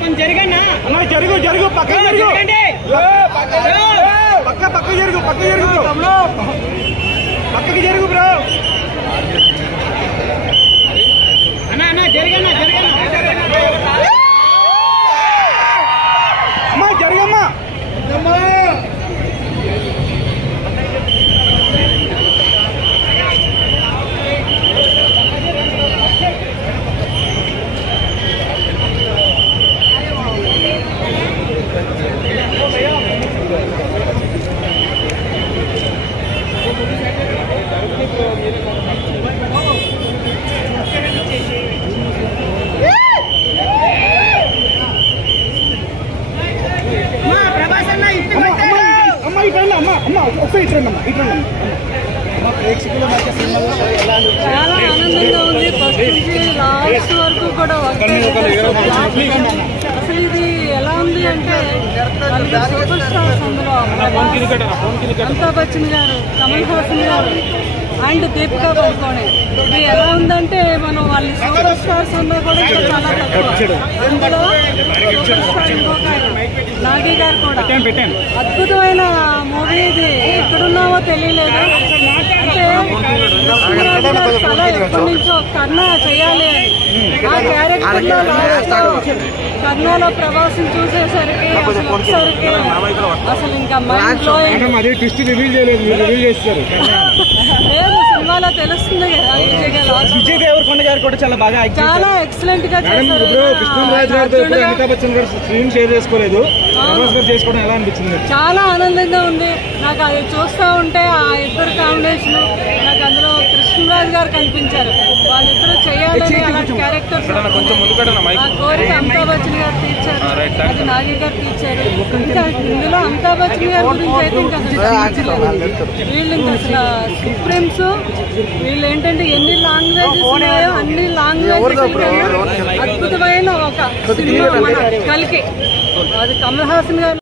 కొంచెం జరగన్నా అన్న జరుగు జరుగు పక్క జరుగు పక్క పక్క జరుగు పక్క జరుగు పక్కకి జరుగు బ్రో అన్నా అన్నా జరగన్నా జరగన్నా అమ్మా జరగమ్మా చాలా ఆనందంగా ఉంది. ఫస్ట్ నుంచి లాస్ట్ వరకు కూడా అసలు ఇది ఎలా ఉంది అంటే సూపర్ స్టార్స్ అందులో అమితాబ్ బచ్చన్ గారు, కమల్ హాసన్ గారు అండ్ దీపికా పడుకోనే. ఇది ఎలా ఉందంటే మనం వాళ్ళ సూపర్ స్టార్స్ ఉన్నా కూడా ఇక్కడ చాలా తక్కువ. అందులో సూపర్ స్టార్ ఇంకొక నాగి గారు కూడా అద్భుతమైన మూవీ. ఇది ఎక్కడున్నావో తెలియలేదు. అంటే కృష్ణరాజు గారు చాలా ఎప్పటి నుంచో కర్ణ చేయాలి అని ఆ క్యారెక్టర్ లో లాస్ట్ కర్ణలో ప్రభాసం చూసేసరికి అసలు ఇంకా మైండ్ బ్లోయింగ్. లేదు సినిమాలో తెలుస్తుంది కదా. విజయ్ దేవరకొండ గారు కూడా చాలా బాగా చాలా ఎక్సలెంట్ గా చేశారు. అమితాబ్ బచ్చన్ గారు స్క్రీన్ షేర్ చేసుకోలేదు, చేసుకోవడం ఎలా అనిపించింది? చాలా ఆనందంగా ఉంది నాకు. అది చూస్తూ ఉంటే ఆ ఇద్దరు కాంబినేషన్ నాకు అందులో కృష్ణరాజు గారు కనిపించారు. వాళ్ళిద్దరూ చేయాలని అలాంటి క్యారెక్టర్స్ ఆ కోరిక అమితాబ్ బచ్చన్ గారు తీర్చారు, అది నాగి గారు తీర్చారు. ఇంకా ఇందులో అమితాబ్ బచ్చన్ గారి గురించి అయితే ఇంకా వీళ్ళు ఇంకా అసలు సుప్రీమ్స్. వీళ్ళు ఏంటంటే ఎన్ని లాంగ్వేజెస్ ఉన్నాయో అన్ని లాంగ్వేజెస్ అద్భుతమైన ఒక సినిమా మన కలికి. అది కమల్ హాసన్ గారు